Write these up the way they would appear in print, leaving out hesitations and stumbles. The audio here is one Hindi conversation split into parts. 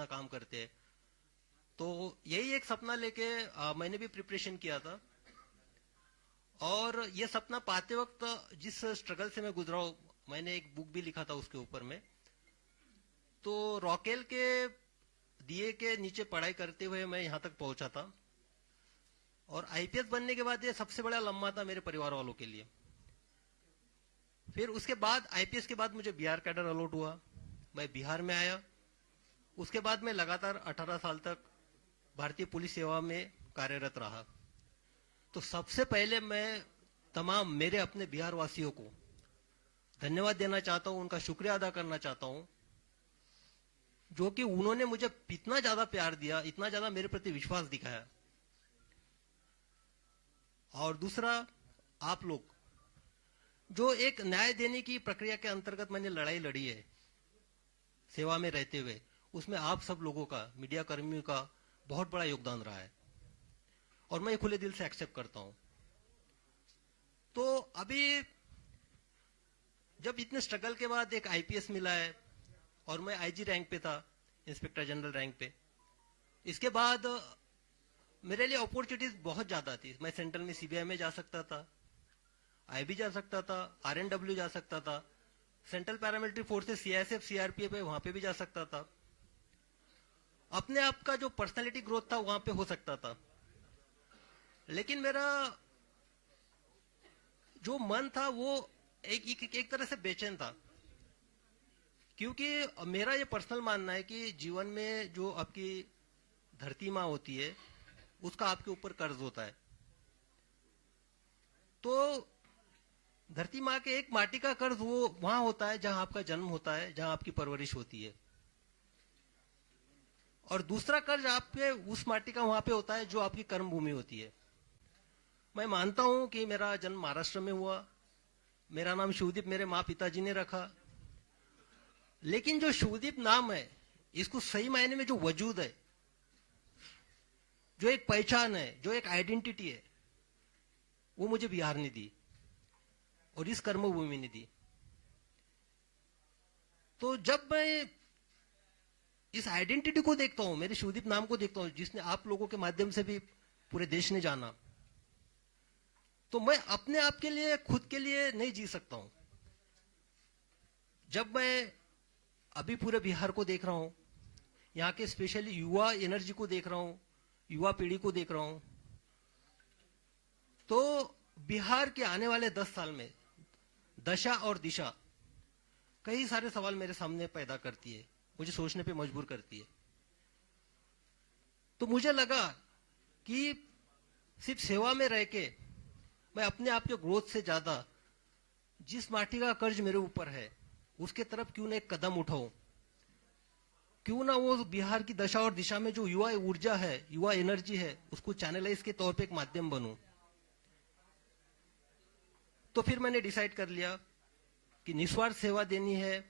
अपना काम करते हैं। तो यही एक सपना लेके मैंने भी प्रिपरेशन किया था। और ये सपना पाते वक्त जिस स्ट्रगल से मैं गुजरा हूं, मैंने एक बुक भी लिखा था उसके ऊपर में। तो रॉकेल के दिए के नीचे पढ़ाई करते हुए मैं यहां तक पहुंचा था। और आईपीएस बनने के बाद ये सबसे बड़ा लम्हा था मेरे परिवार वालों के लिए। फिर उसके बाद आईपीएस के बाद मुझे बिहार कैडर अलॉट हुआ, मैं बिहार में आया। उसके बाद मैं लगातार 18 साल तक भारतीय पुलिस सेवा में कार्यरत रहा। तो सबसे पहले मैं तमाम मेरे अपने बिहार वासियों को धन्यवाद देना चाहता हूं, उनका शुक्रिया अदा करना चाहता हूं, जो कि उन्होंने मुझे इतना ज्यादा प्यार दिया, इतना ज्यादा मेरे प्रति विश्वास दिखाया। और दूसरा, आप लोग जो एक न्याय देने की प्रक्रिया के अंतर्गत मैंने लड़ाई लड़ी है सेवा में रहते हुए, उसमें आप सब लोगों का, मीडिया कर्मियों का बहुत बड़ा योगदान रहा है और मैं खुले दिल से एक्सेप्ट करता हूं। तो अभी जब इतने स्ट्रगल के बाद एक आईपीएस मिला है और मैं आईजी रैंक पे था, इंस्पेक्टर जनरल रैंक पे, इसके बाद मेरे लिए अपॉर्चुनिटीज बहुत ज्यादा थी। मैं सेंट्रल में सीबीआई में जा सकता था, आईबी जा सकता था, आरएनडब्ल्यू जा सकता था, central paramilitary forces CISF CRPF है वहां पे भी जा सकता था। अपने आप का जो पर्सनालिटी ग्रोथ था वहां पे हो सकता था। लेकिन मेरा जो मन था वो एक तरह से बेचैन था, क्योंकि मेरा ये पर्सनल मानना है कि जीवन में जो आपकी धरती माँ होती है उसका आपके ऊपर कर्ज होता है। तो धरती माँ के एक माटी का कर्ज वो वहां होता है जहां आपका जन्म होता है, जहां आपकी परवरिश होती है। और दूसरा कर्ज आपके उस माटी का वहां पे होता है जो आपकी कर्म भूमि होती है। मैं मानता हूं कि मेरा जन्म महाराष्ट्र में हुआ, मेरा नाम शिवदीप मेरे माँ पिताजी ने रखा। लेकिन जो शिवदीप नाम है, इसको सही मायने में जो वजूद है, जो एक पहचान है, जो एक आइडेंटिटी है, वो मुझे बिहार ने दी और इस कर्मभूमि ने दी। तो जब मैं इस आइडेंटिटी को देखता हूं, मेरे शिवदीप नाम को देखता हूं, जिसने आप लोगों के माध्यम से भी पूरे देश ने जाना, तो मैं अपने आप के लिए, खुद के लिए नहीं जी सकता हूं। जब मैं अभी पूरे बिहार को देख रहा हूं, यहाँ के स्पेशली युवा एनर्जी को देख रहा हूं, युवा पीढ़ी को देख रहा हूं, तो बिहार के आने वाले 10 साल में दशा और दिशा कई सारे सवाल मेरे सामने पैदा करती है, मुझे सोचने पे मजबूर करती है। तो मुझे लगा कि सिर्फ सेवा में रह के मैं अपने आप के ग्रोथ से ज्यादा जिस माटी का कर्ज मेरे ऊपर है उसके तरफ क्यों ना एक कदम उठाऊं, क्यों ना वो बिहार की दशा और दिशा में जो युवा ऊर्जा है, युवा एनर्जी है, उसको चैनलाइज के तौर पे एक माध्यम बनूं। तो फिर मैंने डिसाइड कर लिया कि निस्वार्थ सेवा देनी है।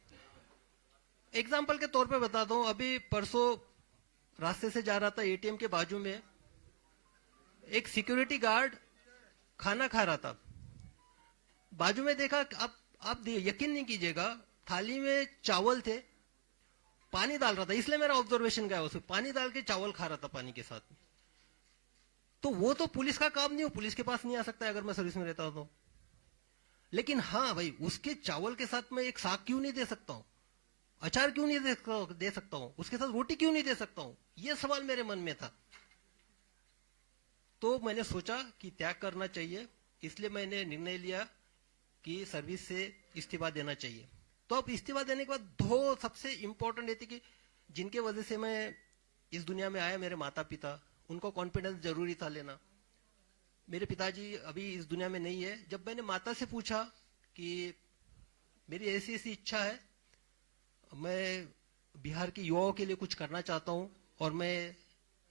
एग्जाम्पल के तौर पे बताता हूं, अभी परसों रास्ते से जा रहा था, एटीएम के बाजू में एक सिक्योरिटी गार्ड खाना खा रहा था। बाजू में देखा, आप यकीन नहीं कीजिएगा, थाली में चावल थे, पानी डाल रहा था, इसलिए मेरा ऑब्जर्वेशन गया उसमें, पानी डाल के चावल खा रहा था पानी के साथ। तो वो तो पुलिस का काम नहीं हो, पुलिस के पास नहीं आ सकता अगर मैं सर्विस में रहता तो। लेकिन हाँ भाई, उसके चावल के साथ मैं एक साग क्यों नहीं दे सकता हूं, अचार क्यों नहीं दे सकता हूं, उसके साथ रोटी क्यों नहीं दे सकता हूं, यह सवाल मेरे मन में था। तो मैंने सोचा कि त्याग करना चाहिए, इसलिए मैंने निर्णय लिया कि सर्विस से इस्तीफा देना चाहिए। तो अब इस्तीफा देने के बाद दो सबसे इंपॉर्टेंट ये थी कि जिनके वजह से मैं इस दुनिया में आया, मेरे माता पिता, उनको कॉन्फिडेंस जरूरी था लेना। मेरे पिताजी अभी इस दुनिया में नहीं है। जब मैंने माता से पूछा कि मेरी ऐसी ऐसी इच्छा है, मैं बिहार के युवाओं के लिए कुछ करना चाहता हूं और मैं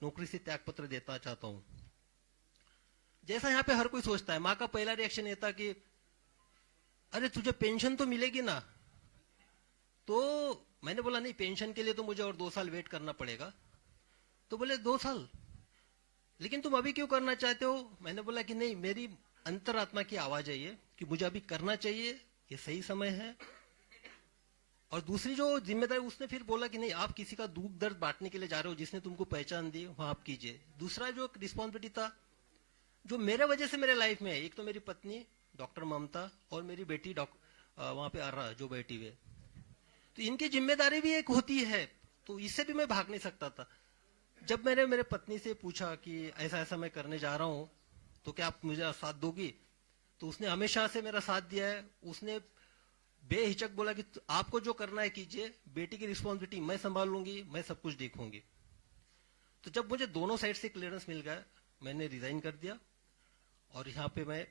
नौकरी से त्यागपत्र देना चाहता हूं, जैसा यहाँ पे हर कोई सोचता है, माँ का पहला रिएक्शन ये था कि अरे तुझे पेंशन तो मिलेगी ना। तो मैंने बोला नहीं, पेंशन के लिए तो मुझे और 2 साल वेट करना पड़ेगा। तो बोले 2 साल, लेकिन तुम अभी क्यों करना चाहते हो? मैंने बोला कि नहीं, मेरी अंतरात्मा की आवाज है ये कि मुझे अभी करना चाहिए, ये सही समय है। और दूसरी जो जिम्मेदारी उसने फिर बोला कि नहीं, आप किसी का दुख दर्द बांटने के लिए जा रहे हो, जिसने तुमको पहचान दी वहां आप कीजिए। दूसरा जो रिस्पॉन्सिबिलिटी था जो मेरे वजह से मेरे लाइफ में है, एक तो मेरी पत्नी डॉक्टर ममता और मेरी बेटी वहां पे अर्रा जो बैठी हुई है, तो इनकी जिम्मेदारी भी एक होती है, तो इससे भी मैं भाग नहीं सकता था। जब मैंने मेरे पत्नी से पूछा कि ऐसा ऐसा मैं करने जा रहा हूं, तो क्या आप मुझे साथ दोगी, तो उसने हमेशा से मेरा साथ दिया है। उसने बेहिचक बोला कि आपको जो करना है कीजिए, बेटी की रिस्पॉन्सिबिलिटी मैं संभाल लूंगी, मैं सब कुछ देखूंगी। तो जब मुझे दोनों साइड से क्लियरेंस मिल गया, मैंने रिजाइन कर दिया और यहाँ पे मैं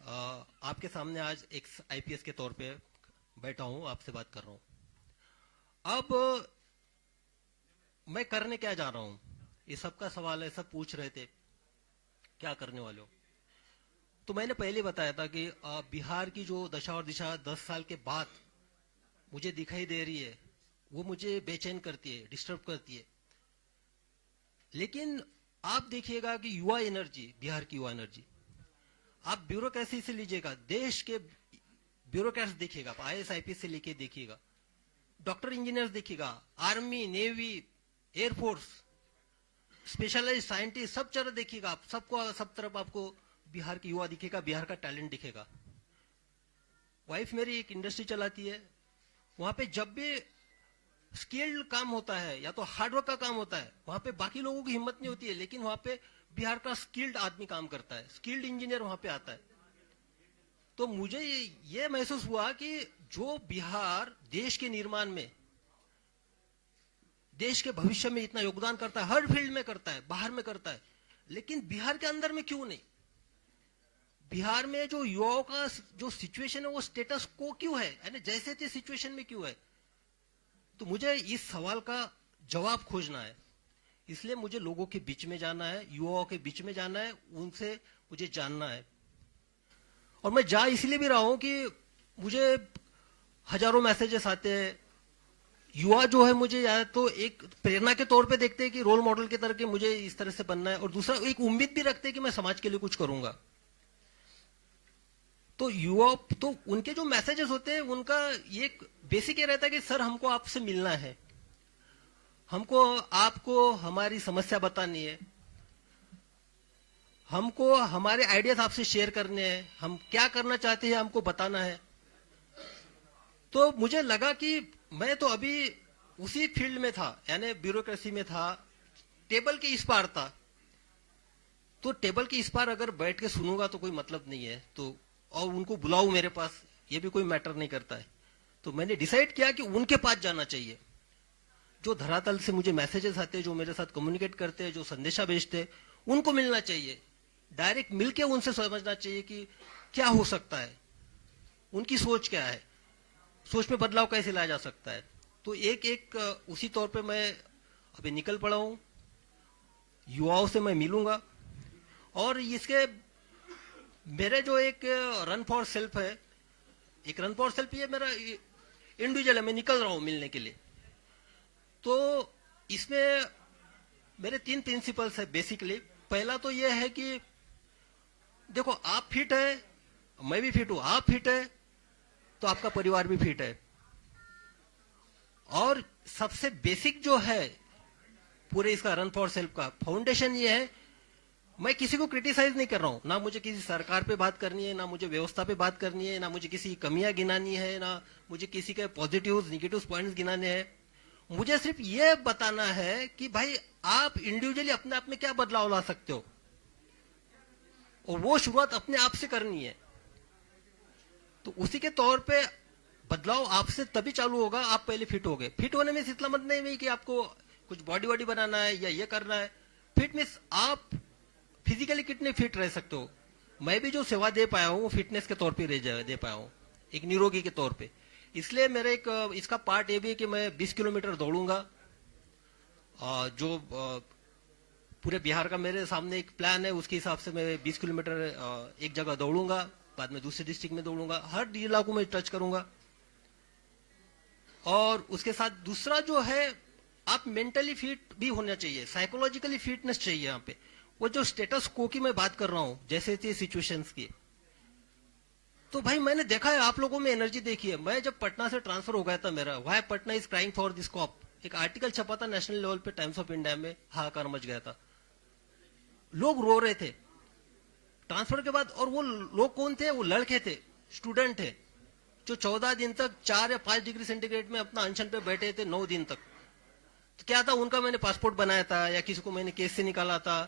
आपके सामने आज एक आईपीएस के तौर पे बैठा हूं, आपसे बात कर रहा हूं। अब मैं करने क्या जा रहा हूं, ये सबका सवाल है, सब पूछ रहे थे क्या करने वाले हो। तो मैंने पहले बताया था कि बिहार की जो दशा और दिशा 10 साल के बाद मुझे दिखाई दे रही है, वो मुझे बेचैन करती है, डिस्टर्ब करती है। लेकिन आप देखिएगा कि युवा एनर्जी, बिहार की युवा एनर्जी, आप ब्यूरोक्रेसी से लीजिएगा, देश के ब्यूरोक्रेट्स देखिएगा, आईएएस आईपीएस से लेके देखिएगा, डॉक्टर इंजीनियर्स देखिएगा, army navy air force specialise scientist, सब तरह देखिएगा आप, सबको सब तरफ आपको बिहार की युवा दिखेगा, बिहार का टैलेंट दिखेगा। वाइफ मेरी एक इंडस्ट्री चलाती है, वहां पे जब भी स्किल्ड काम होता है या तो हार्डवर्क का काम होता है, वहां पे बाकी लोगों की हिम्मत नहीं होती है, लेकिन वहां पे बिहार का स्किल्ड आदमी काम करता है, स्किल्ड इंजीनियर वहां पे आता है। तो मुझे ये महसूस हुआ कि जो बिहार देश के निर्माण में, देश के भविष्य में इतना योगदान करता है, हर फील्ड में करता है, बाहर में करता है, लेकिन बिहार के अंदर में क्यों नहीं? बिहार में जो युवाओं का जो सिचुएशन है वो स्टेटस को क्यों है, यानी जैसे थे सिचुएशन में क्यों है? तो मुझे इस सवाल का जवाब खोजना है, इसलिए मुझे लोगों के बीच में जाना है, युवाओं के बीच में जाना है, उनसे मुझे जानना है। और मैं जा इसलिए भी रहा हूं कि मुझे हजारों मैसेजेस आते हैं, युवा जो है मुझे या तो एक प्रेरणा के तौर पे देखते हैं कि रोल मॉडल की तरह के मुझे इस तरह से बनना है, और दूसरा एक उम्मीद भी रखते हैं कि मैं समाज के लिए कुछ करूंगा। तो युवा, तो उनके जो मैसेजेस होते हैं उनका ये बेसिक ये रहता है कि सर हमको आपसे मिलना है, हमको आपको हमारी समस्या बतानी है, हमको हमारे आइडियाज आपसे शेयर करने हैं, हम क्या करना चाहते हैं हमको बताना है। तो मुझे लगा कि मैं तो अभी उसी फील्ड में था, यानी ब्यूरोक्रेसी में था, टेबल के इस पार था। तो टेबल के इस पार अगर बैठ के सुनूंगा तो कोई मतलब नहीं है, तो और उनको बुलाऊं मेरे पास, ये भी कोई मैटर नहीं करता है। तो मैंने डिसाइड किया कि उनके पास जाना चाहिए, जो धरातल से मुझे मैसेजेस आते हैं, जो मेरे साथ कम्युनिकेट करते हैं, जो संदेशा भेजते हैं, उनको मिलना चाहिए, डायरेक्ट मिलके उनसे समझना चाहिए कि क्या हो सकता है, उनकी सोच क्या है, सोच में बदलाव कैसे लाया जा सकता है। तो एक एक उसी तौर पे मैं अभी निकल पड़ा हूं, युवाओं से मैं मिलूंगा। और इसके मेरे जो एक रन फॉर सेल्फ है, एक रन फॉर सेल्फ ये मेरा इंडिविजुअल है, मैं निकल रहा हूं मिलने के लिए। तो इसमें मेरे 3 प्रिंसिपल्स है बेसिकली। पहला तो ये है कि देखो आप फिट है, मैं भी फिट हूं, आप फिट है तो आपका परिवार भी फिट है। और सबसे बेसिक जो है पूरे इसका रन फॉर सेल्फ का फाउंडेशन ये है, मैं किसी को क्रिटिसाइज नहीं कर रहा हूं, ना मुझे किसी सरकार पे बात करनी है, ना मुझे व्यवस्था पे बात करनी है, ना मुझे किसी कमियां गिनानी है, ना मुझे किसी के पॉजिटिव निगेटिव पॉइंट्स गिनाने हैं। मुझे सिर्फ ये बताना है कि भाई आप इंडिविजुअली अपने आप में क्या बदलाव ला सकते हो, और वो शुरुआत अपने आप से करनी है। तो उसी के तौर पे बदलाव आपसे तभी चालू होगा, आप पहले फिट हो गए। फिट होने में इतना मतलब नहीं कि आपको कुछ बॉडी वॉडी बनाना है या ये करना है। फिट मीन्स आप फिजिकली कितने फिट रह सकते हो। मैं भी जो सेवा दे पाया हूँ वो फिटनेस के तौर पे दे पाया हूँ, एक निरोगी के तौर पे। इसलिए मेरे एक इसका पार्ट ये भी है कि मैं 20 किलोमीटर दौड़ूंगा, जो पूरे बिहार का मेरे सामने एक प्लान है, उसके हिसाब से मैं 20 किलोमीटर एक जगह दौड़ूंगा, बाद में दूसरे डिस्ट्रिक्ट में दौड़ूंगा, हर इलाकों में टच करूंगा। और उसके साथ दूसरा जो है, आप मेंटली फिट भी होना चाहिए, साइकोलॉजिकली फिटनेस चाहिए। यहाँ पे वो जो स्टेटस को की मैं बात कर रहा हूं, जैसे थे सिचुएशंस की, तो भाई मैंने देखा है, आप लोगों में एनर्जी देखी है। मैं जब पटना से ट्रांसफर हो गया था मेरा, why Patna is crying for this cop, एक आर्टिकल छपा था नेशनल लेवल पे टाइम्स ऑफ इंडिया में, हाहाकार मच गया था, लोग रो रहे थे ट्रांसफर के बाद। और वो लोग कौन थे? वो लड़के थे, स्टूडेंट थे, जो 14 दिन तक 4 या 5 डिग्री सेंटीग्रेड में अपना अनशन पे बैठे थे 9 दिन तक। तो क्या था उनका, मैंने पासपोर्ट बनाया था या किसी को मैंने केस से निकाला था,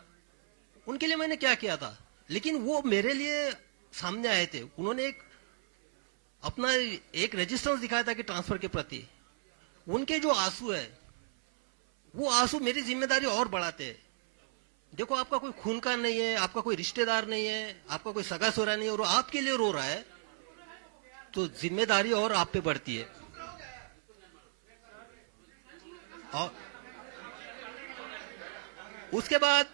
उनके लिए मैंने क्या किया था? लेकिन वो मेरे लिए सामने आए थे, उन्होंने एक अपना एक रेजिस्टेंस दिखाया था कि ट्रांसफर के प्रति। उनके जो आंसू है, वो आंसू मेरी जिम्मेदारी और बढ़ाते हैं। देखो, आपका कोई खून का नहीं है, आपका कोई रिश्तेदार नहीं है, आपका कोई सगा सोरा नहीं है, और आपके लिए रो रहा है, तो जिम्मेदारी और आप पे बढ़ती है। और उसके बाद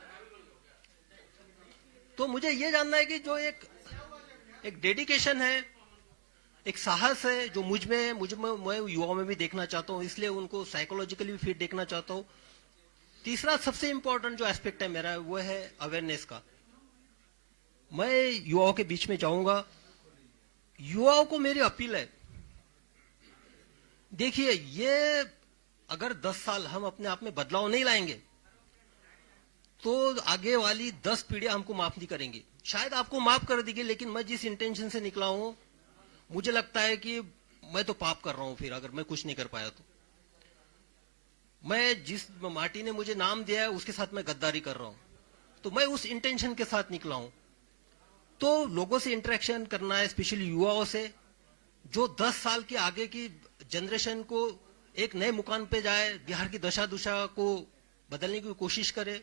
तो मुझे ये जानना है कि जो एक डेडिकेशन है, एक साहस है, जो मुझ में मैं युवाओं में भी देखना चाहता हूँ, इसलिए उनको साइकोलॉजिकली भी फिट देखना चाहता हूँ। तीसरा सबसे इंपॉर्टेंट जो एस्पेक्ट है मेरा, वो है अवेयरनेस का। मैं युवाओं के बीच में जाऊंगा, युवाओं को मेरी अपील है, देखिए, ये अगर 10 साल हम अपने आप में बदलाव नहीं लाएंगे तो आगे वाली 10 पीढ़ियां हमको माफ नहीं करेंगी। शायद आपको माफ कर देगी, लेकिन मैं जिस इंटेंशन से निकला हूं, मुझे लगता है कि मैं तो पाप कर रहा हूं फिर, अगर मैं कुछ नहीं कर पाया तो। मैं जिस माटी ने मुझे नाम दिया है उसके साथ मैं गद्दारी कर रहा हूं, तो मैं उस इंटेंशन के साथ निकला हूं। तो लोगों से इंटरेक्शन करना है, स्पेशली युवाओं से, जो 10 साल के आगे की जनरेशन को एक नए मुकाम पे जाए, बिहार की दशा दुशा को बदलने की कोशिश करे,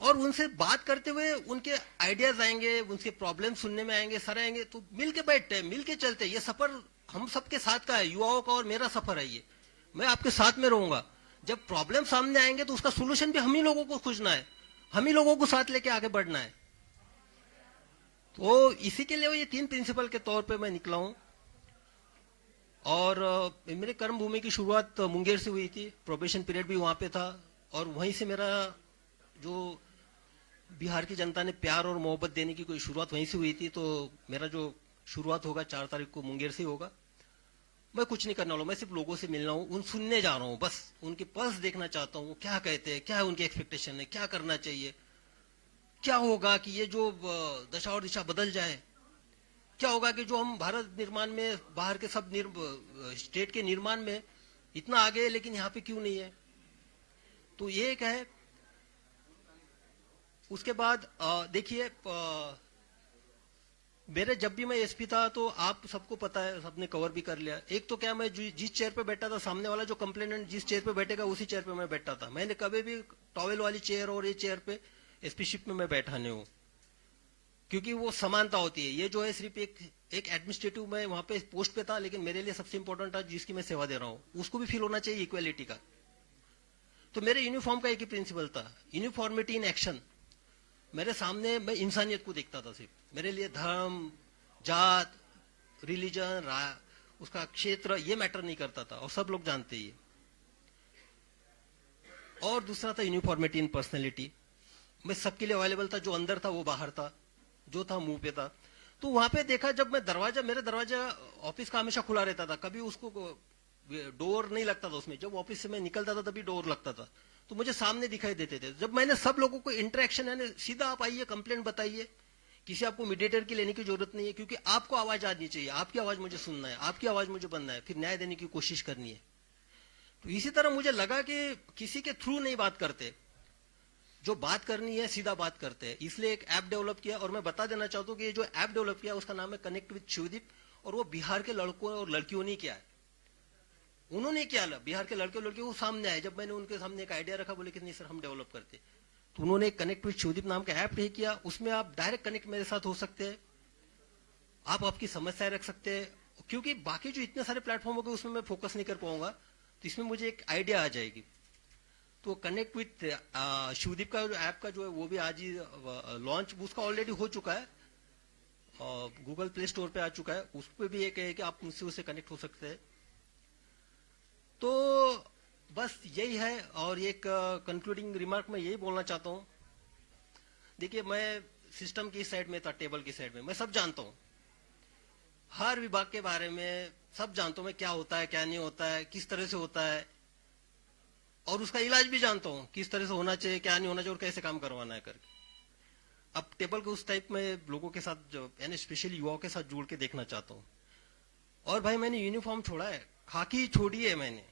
और उनसे बात करते हुए उनके आइडियाज आएंगे, उनके प्रॉब्लम सुनने में आएंगे, सर आएंगे, तो मिल के बैठते हैं, मिल के चलते हैं। ये सफर हम सबके साथ का है, युवाओं का और मेरा सफर है ये। मैं आपके साथ में रहूंगा। जब प्रॉब्लम सामने आएंगे तो उसका सोल्यूशन भी हम ही लोगों को खोजना है, हम ही लोगों को साथ लेके आगे बढ़ना है। तो इसी के लिए ये 3 प्रिंसिपल के तौर पे मैं निकला हूं। और मेरे कर्म भूमि की शुरुआत मुंगेर से हुई थी, प्रोबेशन पीरियड भी वहां पे था, और वहीं से मेरा जो बिहार की जनता ने प्यार और मोहब्बत देने की कोई शुरुआत वहीं से हुई थी। तो मेरा जो शुरुआत होगा 4 तारीख को मुंगेर से होगा। मैं कुछ नहीं करने वाला हूं, मैं सिर्फ लोगों से मिलना हूं, उन सुनने जा रहा हूं, बस उनके पल्स देखना चाहता हूं, क्या कहते हैं, क्या है उनकी एक्सपेक्टेशन है, क्या करना चाहिए, क्या होगा कि ये जो दशा और दिशा बदल जाए, क्या होगा कि जो हम भारत निर्माण में, बाहर के सब स्टेट के निर्माण में इतना आगे है, लेकिन यहाँ पे क्यों नहीं है। तो ये एक है। उसके बाद देखिए, मेरे जब भी मैं एसपी था, तो आप सबको पता है, सबने कवर भी कर लिया। एक तो क्या, मैं जिस चेयर पे बैठा था, सामने वाला जो कंप्लेनेंट जिस चेयर पे बैठेगा उसी चेयर पे मैं बैठा था। मैंने कभी भी टॉवेल वाली चेयर और ये चेयर पे एसपीशिप में मैं बैठा नहीं हूँ, क्योंकि वो समानता होती है। ये जो है सिर्फ एक एडमिनिस्ट्रेटिव में वहां पे पोस्ट पे था, लेकिन मेरे लिए सबसे इंपॉर्टेंट था जिसकी मैं सेवा दे रहा हूँ, उसको भी फील होना चाहिए इक्वेलिटी का। तो मेरे यूनिफॉर्म का एक ही प्रिंसिपल था, यूनिफॉर्मिटी इन एक्शन। मेरे सामने मैं इंसानियत को देखता था सिर्फ। मेरे लिए धर्म, जात, रिलीजन, उसका क्षेत्र, ये मैटर नहीं करता था, और सब लोग जानते ही। और दूसरा था यूनिफॉर्मिटी इन पर्सनैलिटी। मैं सबके लिए अवेलेबल था, जो अंदर था वो बाहर था, जो था मुंह पे था। तो वहां पे देखा, जब मैं मेरा दरवाजा ऑफिस का हमेशा खुला रहता था, कभी उसको डोर नहीं लगता था उसमें। जब ऑफिस से मैं निकलता था तभी डोर लगता था, तो मुझे सामने दिखाई देते थे। जब मैंने सब लोगों को इंटरेक्शन है, सीधा आप आइए, कंप्लेंट बताइए, किसी आपको मीडिएटर की लेने की जरूरत नहीं है, क्योंकि आपको आवाज आनी चाहिए, आपकी आवाज मुझे सुनना है, आपकी आवाज मुझे बनना है, फिर न्याय देने की कोशिश करनी है। तो इसी तरह मुझे लगा कि किसी के थ्रू नहीं बात करते, जो बात करनी है सीधा बात करते हैं। इसलिए एक ऐप डेवलप किया, और मैं बता देना चाहता हूँ कि ये जो ऐप डेवलप किया उसका नाम है कनेक्ट विद शिवदीप, और वो बिहार के लड़कों और लड़कियों ने किया है। उन्होंने क्या, बिहार के लड़के और लड़कियों को सामने आए, जब मैंने उनके सामने एक आइडिया रखा, बोले कि नहीं सर हम डेवलप करते, तो उन्होंने कनेक्ट विद शिवदीप नाम का ऐप नहीं किया। उसमें आप डायरेक्ट कनेक्ट मेरे साथ हो सकते हैं, आप आपकी समस्याएं रख सकते हैं, क्योंकि बाकी जो इतने सारे प्लेटफॉर्म हो गए उसमें मैं फोकस नहीं कर पाऊंगा, तो इसमें मुझे एक आइडिया आ जाएगी। तो कनेक्ट विथ शिवदीप का जो ऐप का जो है वो भी आज ही लॉन्च, उसका ऑलरेडी हो चुका है, गूगल प्ले स्टोर पे आ चुका है। उस पर भी एक है कि आप मुझसे उससे कनेक्ट हो सकते हैं। तो बस यही है। और एक कंक्लूडिंग रिमार्क मैं यही बोलना चाहता हूँ, देखिए, मैं सिस्टम की साइड में था, टेबल की साइड में, मैं सब जानता हूँ, हर विभाग के बारे में सब जानता हूं मैं, क्या होता है क्या नहीं होता है, किस तरह से होता है, और उसका इलाज भी जानता हूँ किस तरह से होना चाहिए, क्या नहीं होना चाहिए और कैसे काम करवाना है करके। अब टेबल के उस टाइप में लोगों के साथ जो यानी स्पेशली युवाओं के साथ जुड़ के देखना चाहता हूँ। और भाई मैंने यूनिफॉर्म छोड़ा है, खाकी छोड़ी है मैंने,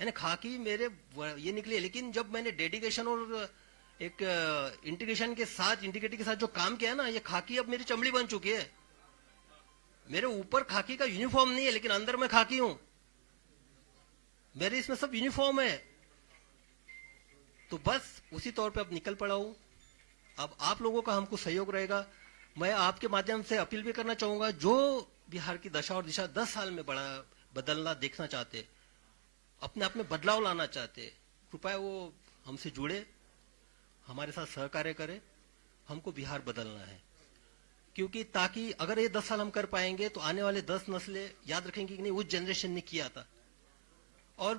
यानी खाकी मेरे ये निकली है, लेकिन जब मैंने डेडिकेशन और एक इंटीग्रेशन के साथ इंटीग्रिटी के साथ जो काम किया ना, ये खाकी अब मेरी चमड़ी बन चुकी है। मेरे ऊपर खाकी का यूनिफॉर्म नहीं है, लेकिन अंदर मैं खाकी हूं, मेरे इसमें सब यूनिफॉर्म है। तो बस उसी तौर पे अब निकल पड़ा हूं। अब आप लोगों का हमको सहयोग रहेगा। मैं आपके माध्यम से अपील भी करना चाहूंगा, जो बिहार की दशा और दिशा 10 साल में बड़ा बदलना देखना चाहते, अपने आप में बदलाव लाना चाहते, कृपया वो हमसे जुड़े, हमारे साथ सहकार्य करें। हमको बिहार बदलना है, क्योंकि ताकि अगर ये 10 साल हम कर पाएंगे तो आने वाले 10 नस्लें याद रखेंगे कि नहीं उस जनरेशन ने किया था। और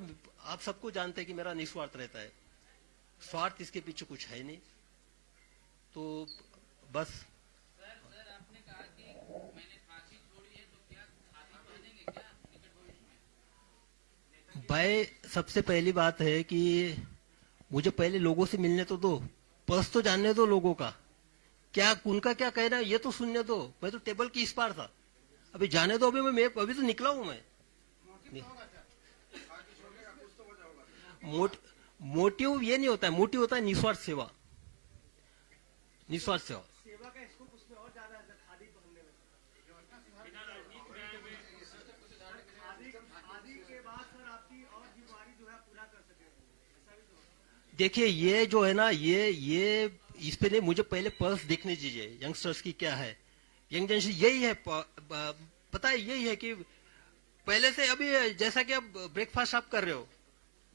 आप सबको जानते हैं कि मेरा निस्वार्थ रहता है, स्वार्थ इसके पीछे कुछ है नहीं। तो बस सर आपने कहा कि मैंने फांसी छोड़ी है, तो क्या खादी पहनेंगे क्या निकट भविष्य में? भाई सबसे पहली बात है कि मुझे पहले लोगों से मिलने तो दो, पर्स तो जानने दो लोगों का, क्या उनका क्या कहना है ये तो सुनने दो। मैं तो टेबल की इस पार था, अभी जाने दो, मैं अभी तो निकला हूं मैं। मोटिव ये नहीं होता है, मोटिव होता है निस्वार्थ सेवा, निस्वार्थ सेवा। सेवा का स्कोप उसमें और ज्यादा है सर, खादी पहनने में। खादी के बाद सर आपकी और जिम्मेवारी जो है पूरा कर सके, ऐसा भी तो होता है। देखिए ये जो है ना, ये इस पे नहीं, मुझे पहले पल्स देखने दीजिए यंगस्टर्स की क्या है। यंग जनरेशन यही है, पता है यही है कि पहले से अभी जैसा कि अब ब्रेकफास्ट आप कर रहे हो,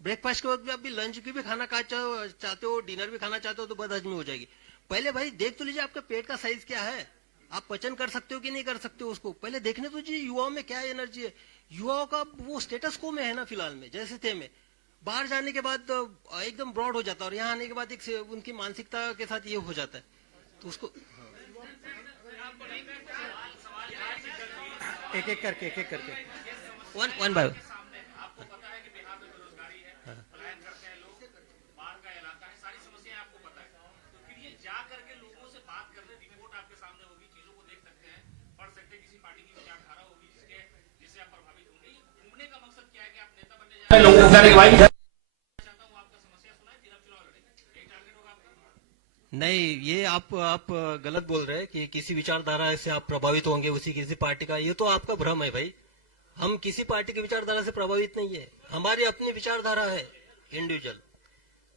ब्रेकफास्ट के बाद भी अभी लंच की भी खाना चाहते हो, डिनर भी खाना चाहते हो, तो बदहजमी हो जाएगी। पहले भाई देख तो लीजिए आपका पेट का साइज क्या है, आप पचन कर सकते हो कि नहीं कर सकते हो, उसको पहले देखने तो दीजिए युवाओं में क्या एनर्जी है। युवाओं का वो स्टेटस को में है ना फिलहाल में, जैसे थे में बाहर जाने के बाद एकदम ब्रॉड हो जाता है, और यहाँ आने के बाद एक उनकी मानसिकता के साथ ये हो जाता है, तो उसको एक एक करके वन बाय आपको पता है कि बिहार में बेरोजगारी है, पलायन करते हैं लोग, बाढ़ का इलाका है, सारी समस्याएं आपको पता है। तो फिर ये जा करके लोगों से बात करने, रिपोर्ट आपके सामने होगी, चीजों को देख सकते हैं, पढ़ सकते हैं, किसी पार्टी की विचारधारा होगी जिससे आप प्रभावित होंगे। घूमने का मकसद क्या है कि आप नेता बनने जा रहे हैं? चाहता हूँ आपका समस्या सुनाए, फिर आप चुनाव लड़ेंगे, एक टारगेट होगा आपका। नहीं, ये आप गलत बोल रहे हैं कि किसी विचारधारा से आप प्रभावित होंगे उसी किसी पार्टी का, ये तो आपका भ्रम है भाई। हम किसी पार्टी की विचारधारा से प्रभावित नहीं है, हमारी अपनी विचारधारा है इंडिविजुअल,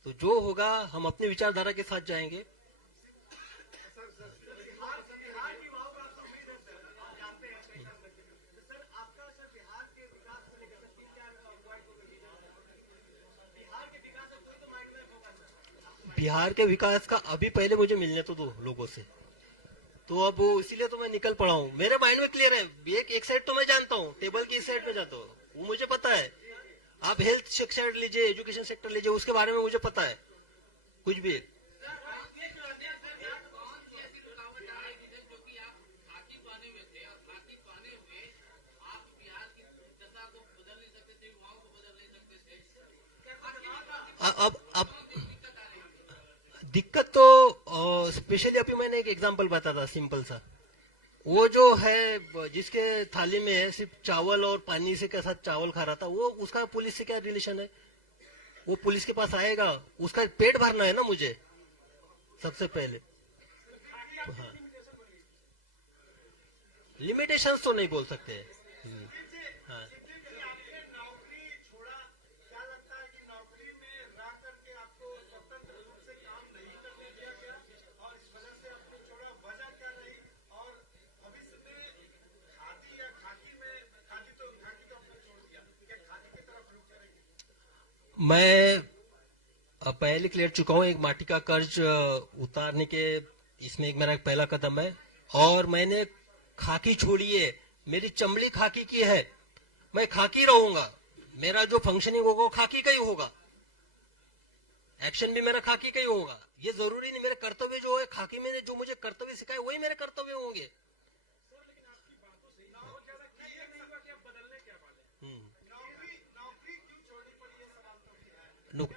तो जो होगा हम अपनी विचारधारा के साथ जाएंगे। बिहार के विकास का अभी पहले मुझे मिलने तो दो लोगों से, तो अब इसीलिए तो मैं निकल पड़ा हूँ। मेरे माइंड में क्लियर है, एक साइड तो मैं जानता हूँ, टेबल की इस साइड में जानता हूँ, वो मुझे पता है। आप हेल्थ सेक्टर लीजिए, एजुकेशन सेक्टर लीजिए, उसके बारे में मुझे पता है कुछ भी। अब दिक्कत तो स्पेशली अभी मैंने एक एग्जांपल बताया था सिंपल सा, वो जो है जिसके थाली में है सिर्फ चावल और पानी से के साथ चावल खा रहा था, वो उसका पुलिस से क्या रिलेशन है? वो पुलिस के पास आएगा, उसका पेट भरना है ना मुझे सबसे पहले। हाँ, लिमिटेशंस तो नहीं बोल सकते। हाँ, मैं पहले क्लियर चुका हूँ, एक माटी का कर्ज उतारने के इसमें एक मेरा पहला कदम है, और मैंने खाकी छोड़ी है, मेरी चमड़ी खाकी की है, मैं खाकी रहूंगा, मेरा जो फंक्शनिंग होगा वो खाकी का ही होगा, एक्शन भी मेरा खाकी का ही होगा। ये जरूरी नहीं मेरे कर्तव्य जो है खाकी में जो मुझे कर्तव्य सिखाए वही मेरे कर्तव्य होंगे। नुक-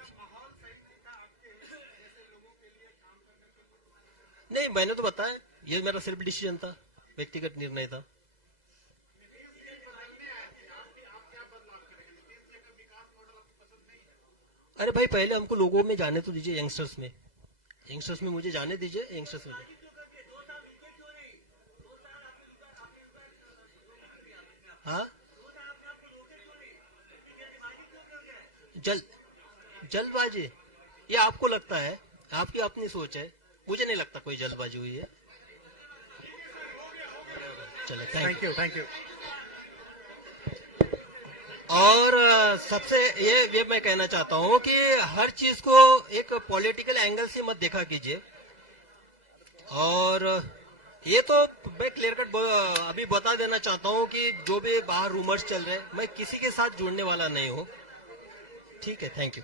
नहीं, मैंने तो बताया, ये मेरा सेल्फ डिसीजन था, व्यक्तिगत निर्णय था। अरे भाई, पहले हमको लोगों में जाने तो दीजिए, यंगस्टर्स में मुझे जाने दीजिए, यंगस्टर्स में। हाँ, जल जल्दबाजी, ये आपको लगता है, आपकी अपनी सोच है, मुझे नहीं लगता कोई जल्दबाजी हुई है। चले, थैंक यू। Thank you. और सबसे ये मैं कहना चाहता हूं कि हर चीज को एक पॉलिटिकल एंगल से मत देखा कीजिए। और ये तो मैं क्लियर कट अभी बता देना चाहता हूं कि जो भी बाहर रूमर्स चल रहे हैं, मैं किसी के साथ जुड़ने वाला नहीं हूं। ठीक है, थैंक यू।